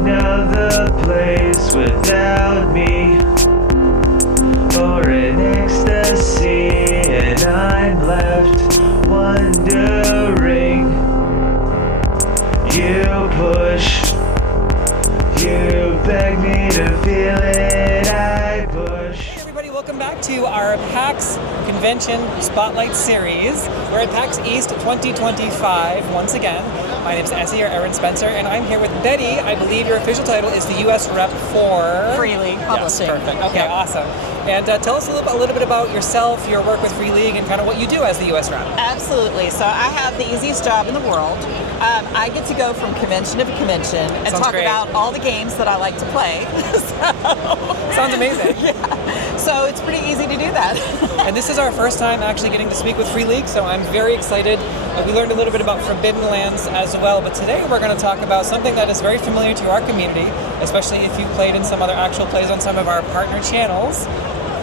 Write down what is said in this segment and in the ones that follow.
another place without me, or in ecstasy, and I'm left wondering. You push, you beg me to feel it, I push. Hey everybody, welcome back to our PAX Convention Spotlight Series. We're at PAX East 2025 once again. My name is Essie, or Eryn Spencer, and I'm here with Betty. I believe your official title is the U.S. rep for... Free League Publishing. Yes, perfect. Okay, awesome. And tell us a little bit about yourself, your work with Free League, and kind of what you do as the U.S. rep. Absolutely. So I have the easiest job in the world. I get to go from convention to convention and Sounds talk great. about all the games that I like to play. Sounds amazing. Yeah. So it's pretty easy to do that. And this is our first time actually getting to speak with Free League, so I'm very excited. We learned a little bit about Forbidden Lands as well, but today we're going to talk about something that is very familiar to our community, especially if you've played in some other actual plays on some of our partner channels.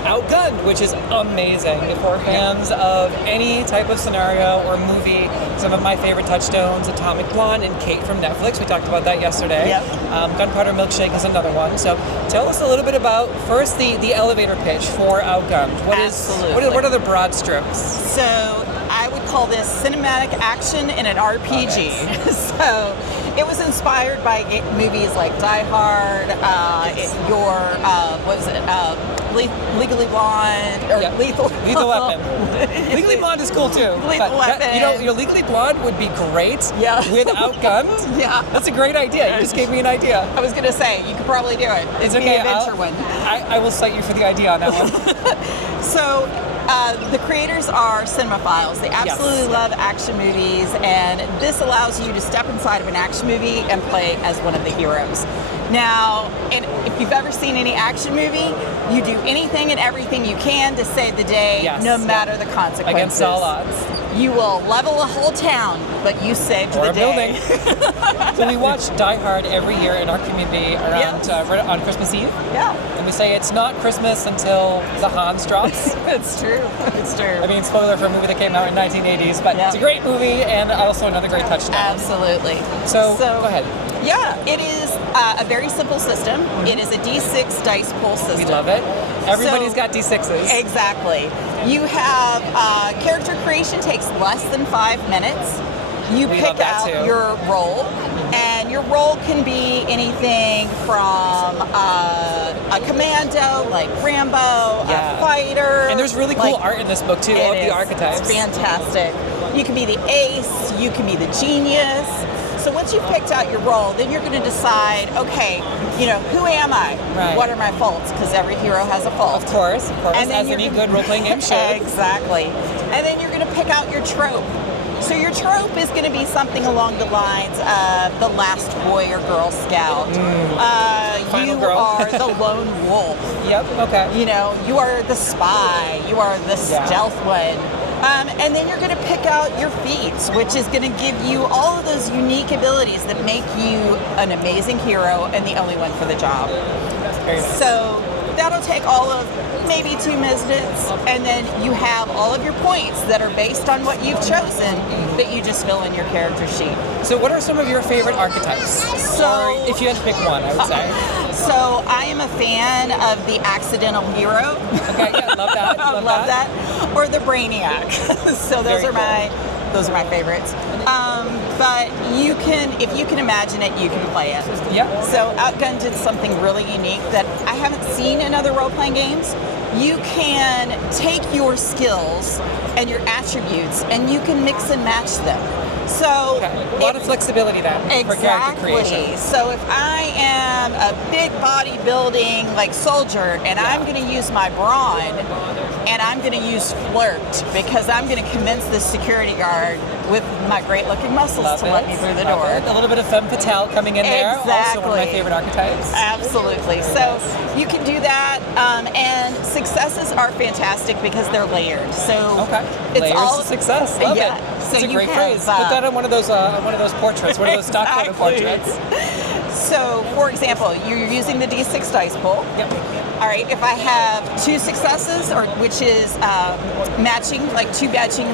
Outgunned, which is amazing. If we're fans of any type of scenario or movie, some of my favorite touchstones, Atomic Blonde and Kate from Netflix, we talked about that yesterday. Yep. Gunpowder Milkshake is another one. So tell us a little bit about, first, the elevator pitch for Outgunned. What are the broad strokes? So I would call this cinematic action in an RPG. So it was inspired by movies like Die Hard, Legally Blonde, or Yeah. Lethal Weapon. Legally Blonde is cool too. Lethal Weapon. Your Legally Blonde would be great Yeah. with Outgunned. Yeah. That's a great idea. You just gave me an idea. I was going to say, you could probably do it. It's It'd be okay. an adventure one. I will cite you for the idea on that one. So, the creators are cinemaphiles. They absolutely love action movies, and this allows you to step inside of an action movie and play as one of the heroes. Now, and if you've ever seen any action movie, you do anything and everything you can to save the day, no matter the consequences. Against all odds. You will level a whole town, but you saved Or the a day. building. So we watch Die Hard every year in our community around right on Christmas Eve. Yeah. And we say it's not Christmas until the Hans drops. It's true. It's true. I mean, spoiler for a movie that came out in 1980s, but it's a great movie and also another great touchdown. Absolutely. So go ahead. Yeah, it is a very simple system. It is a D6 dice pool system. We love it. Everybody's got D6s. Exactly. You have character creation takes less than 5 minutes. You pick out your role, and your role can be anything from a commando, like Rambo, a fighter. And there's really cool art in this book too, of the archetypes. It's fantastic. You can be the ace, you can be the genius. So once you've picked out your role, then you're going to decide, okay, who am I? Right. What are my faults? Because every hero has a fault. Of course, And then as any good role-playing game should. Exactly. And then you're going to pick out your trope. So your trope is going to be something along the lines of the last boy or girl scout. Final you girl. are the lone wolf. Yep, okay. You are the spy. You are the stealth one. And then you're going to pick out your feats, which is going to give you all of those unique abilities that make you an amazing hero and the only one for the job. Very nice. So that'll take all of maybe 2 minutes, and then you have all of your points that are based on what you've chosen that you just fill in your character sheet. So what are some of your favorite archetypes? Or if you had to pick one, I would say. So I am a fan of the accidental hero. Okay, yeah, love that. Love that. Or the brainiac. So those are my favorites. But if you can imagine it, you can play it. Yeah. So Outgunned did something really unique that I haven't seen in other role-playing games. You can take your skills and your attributes and you can mix and match them. So a lot of flexibility then for character creation. So if I am a big bodybuilding soldier and I'm going to use my brawn and I'm going to use flirt because I'm going to convince the security guard with my great looking muscles to let me through the door. A little bit of femme fatale coming in there. Also one of my favorite archetypes. Absolutely. So you can do that, and successes are fantastic because they're layered. So it's layers all to success. Love it. So it's a great phrase. Put that on one of those portraits, one of those stock photo portraits. So, for example, you're using the D6 dice pool. Yep. All right. If I have 2 successes, which is matching, like 2 matching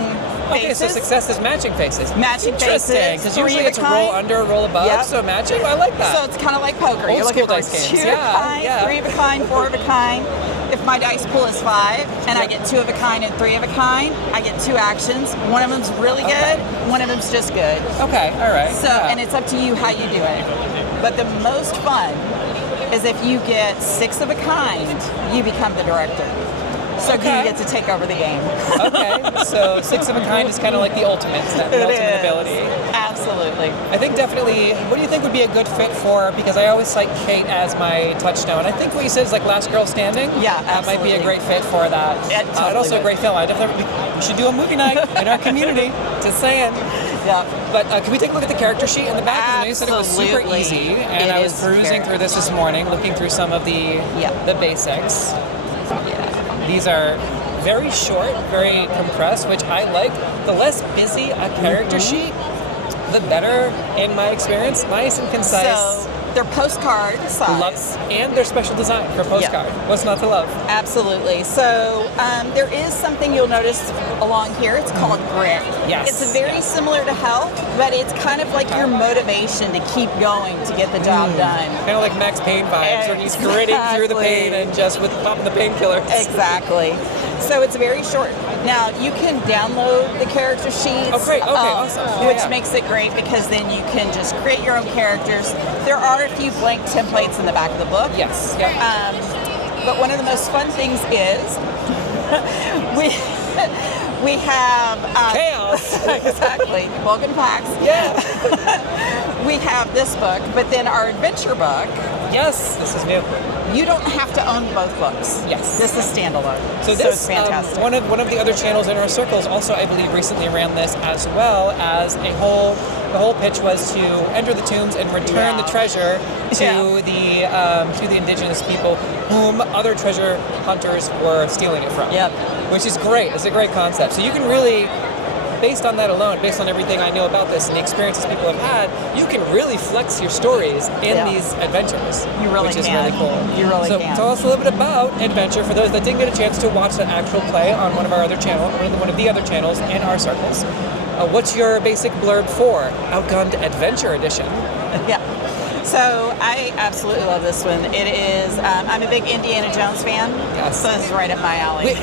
faces. Okay, so success is matching faces. Matching Interesting, faces. because 3 usually of it's a a roll kind. under, a roll above. Yep. So matching, I like that. So it's kind of like poker. Old You're school looking for dice games. 2 of a Yeah, kind, yeah. 3 of a kind, 4 of a kind. If my dice pool is 5 and I Yep. get 2 of a kind and 3 of a kind, I get 2 actions. One of them's really Okay. good. One of them's just good. Okay, all right. So, yeah. and it's up to you how you do it. But the most fun is if you get 6 of a kind, you become the director. So Okay. you get to take over the game. Okay, so 6 of a kind is kind of like the ultimate, the It ultimate is. ability. Absolutely. I think definitely, what do you think would be a good fit for, because I always cite Kate as my touchstone. I think what you said is like Last Girl Standing. Yeah, That might be a absolutely. great fit for that. It And totally also a would. great film. I definitely, we should do a movie night in our community. Just saying. Yeah. But can we take a look at the character sheet in the back? 'Cause I know you said it was super Absolutely. easy, and It I was is perusing very through this morning, looking through some of the basics. These are very short, very compressed, which I like. The less busy a character sheet, the better in my experience. Nice and concise. So they're postcard size. Love, and their special design for postcard. What's not to love? Absolutely. So there is something you'll notice along here. It's called grit. Yes. It's very similar to health, but it's kind of like your motivation to keep going to get the job done. Kind of like Max Payne vibes, where he's gritting through the pain Exactly. and just with popping the painkillers. Exactly. So it's very short. Now you can download the character sheets. Oh, great. Okay, awesome. Yeah, Which yeah. makes it great because then you can just create your own characters. There are a few blank templates in the back of the book. Yes. Yep. But one of the most fun things is we have Chaos. exactly. Welcome to PAX. Yeah. We have this book, but then our adventure book. Yes. This is new. You don't have to own both books. Yes. This is standalone. So it's this, fantastic. one of the other channels in our circles also, I believe, recently ran this as well as a whole. The whole pitch was to enter the tombs and return the treasure to the indigenous people whom other treasure hunters were stealing it from. Yep. Which is great. It's a great concept. So you can really, based on that alone, based on everything I know about this and the experiences people have had, you can really flex your stories in these adventures. You really which is can. really cool. You really so can. tell us a little bit about Adventure for those that didn't get a chance to watch the actual play on one of our other channels, one of the other channels in our circles. What's your basic blurb for Outgunned Adventure Edition? Yeah. So I absolutely love this one. It is. I'm a big Indiana Jones fan. Yes. So this is right up my alley.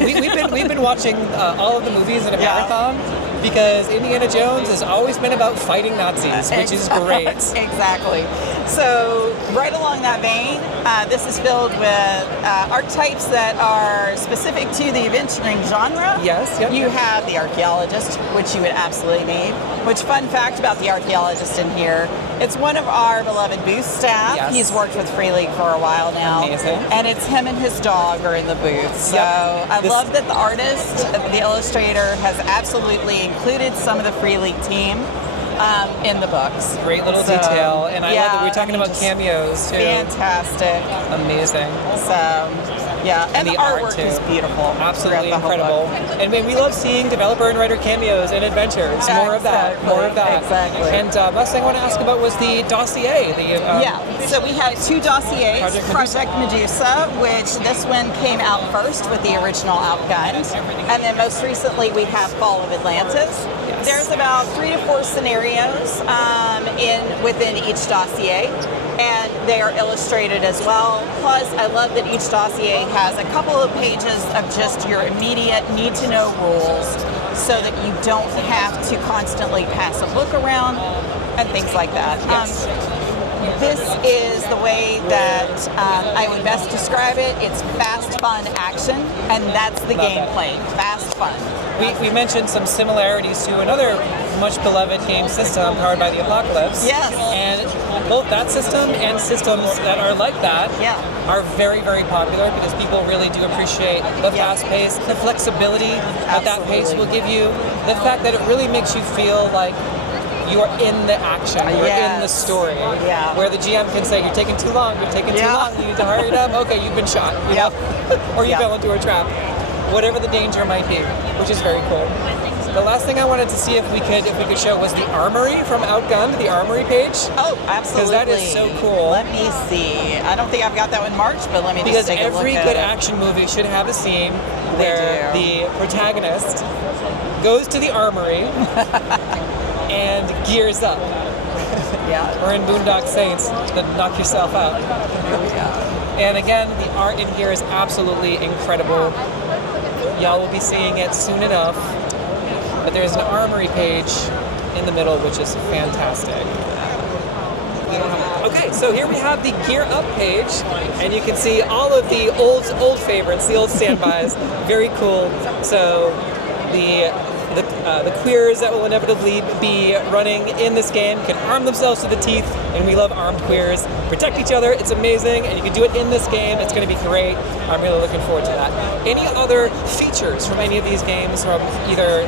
We've been watching all of the movies in a marathon because Indiana Jones has always been about fighting Nazis, which is great. Exactly. So right along that vein, this is filled with archetypes that are specific to the adventuring genre. Yes. Yep. You have the archaeologist, which you would absolutely need. Which, fun fact about the archaeologist in here, it's one of our beloved booth staff. Yes. He's worked with Free League for a while now. Amazing. And it's him and his dog are in the booth. So I This- love that the artist, the illustrator, has absolutely included some of the Free League team in the books. Great little So, detail, and I love that we're talking about just cameos too. Fantastic. Amazing. So, yeah, and the the art, artwork too. is beautiful. Absolutely throughout the whole incredible. book. And we love seeing developer and writer cameos in adventures. More of that. Exactly, More of that. exactly. And last thing I want to ask about was the dossier. Yeah, so we have 2 dossiers. Project Medusa, which this one came out first with the original Outgunned. And then most recently we have Fall of Atlantis. Yes. There's about 3 to 4 scenarios within each dossier. And they are illustrated as well. Plus, I love that each dossier has a couple of pages of just your immediate need-to-know rules so that you don't have to constantly pass a book around and things like that. Yes. This is the way that I would best describe it. It's fast, fun action, and that's the Love that. gameplay. Fast, fun. We mentioned some similarities to another much beloved game system powered by the Apocalypse. Yes. And both that system and systems that are like that are very, very popular because people really do appreciate the fast pace, the flexibility that that pace will give you, the fact that it really makes you feel like you're in the action, you're in the story. Yeah. Where the GM can say, you're taking too long, you're taking too long, you need to hurry it up, okay, you've been shot, you know? Or you fell into a trap. Whatever the danger might be, which is very cool. The last thing I wanted to see if we could show was the armory from Outgunned, the armory page. Oh, absolutely. Because that is so cool. Let me see. I don't think I've got that one marked, but let me Because just take a look every at good it. action movie should have a scene where do. the protagonist goes to the armory and gears up. Yeah. Or in Boondock Saints, to knock yourself out. And again, the art in here is absolutely incredible. Y'all will be seeing it soon enough. But there's an armory page in the middle, which is fantastic. Okay, so here we have the Gear Up page, and you can see all of the old favorites, the old standbys. Very cool. So the queers that will inevitably be running in this game can arm themselves to the teeth, and we love armed queers. Protect each other, it's amazing, and you can do it in this game. It's going to be great. I'm really looking forward to that. Any other features from any of these games, from either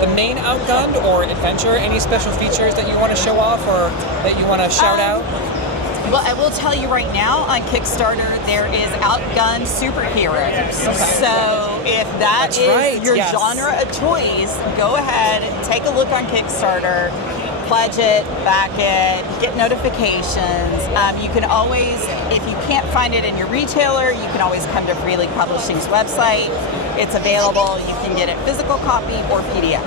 the main Outgunned or Adventure? Any special features that you want to show off or that you want to shout out? Well, I will tell you right now, on Kickstarter, there is Outgunned Superheroes. So if That's right, your yes. genre of choice, go ahead and take a look on Kickstarter, pledge it, back it, get notifications. You can always, if you can't find it in your retailer, you can always come to Free League Publishing's website. It's available. You can get it physical copy or PDF.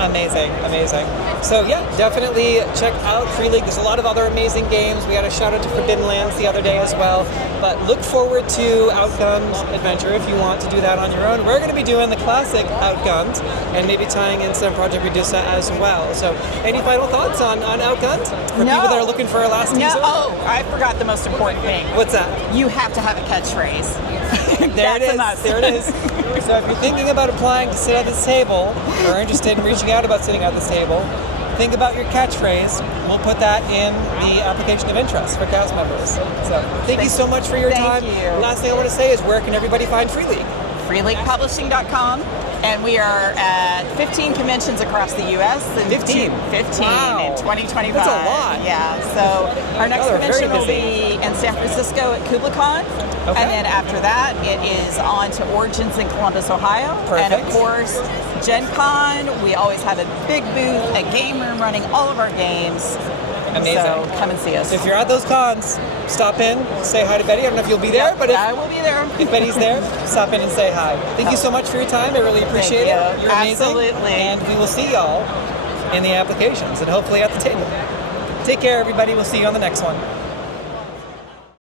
Amazing, amazing. So yeah, definitely check out Free League. There's a lot of other amazing games. We got a shout out to Forbidden Lands the other day as well. But look forward to Outgunned Adventure if you want to do that on your own. We're going to be doing the classic Outgunned and maybe tying in some Project Medusa as well. So any final thoughts on Outgunned for people that are looking for a last teaser? Oh, I forgot the most important thing. What's that? You have to have a catchphrase. There it That's a is. must. There it is. So if you're thinking about applying to sit at this table, or interested in reaching out about sitting at this table, think about your catchphrase. We'll put that in the application of interest for cast members. So thank you so much for your time. Thank you. Last thing I want to say is, where can everybody find Free League? freeleaguepublishing.com, and we are at 15 conventions across the U.S. and 15? 15 Wow. in 2025. That's a lot. Yeah, so our next Y'all are very convention will busy. be in San Francisco at KublaCon, Okay. and then after that, it is on to Origins in Columbus, Ohio. And of Perfect. course, Gen Con, we always have a big booth, a game room running all of our games. Amazing. So come and see us. If you're at those cons, stop in, say hi to Betty. I don't know if you'll be there, but I will be there. if Betty's there, stop in and say hi. Thank you so much for your time. I really appreciate Thank it. you. You're amazing. Absolutely. And we will see y'all in the applications and hopefully at the table. Take care, everybody. We'll see you on the next one.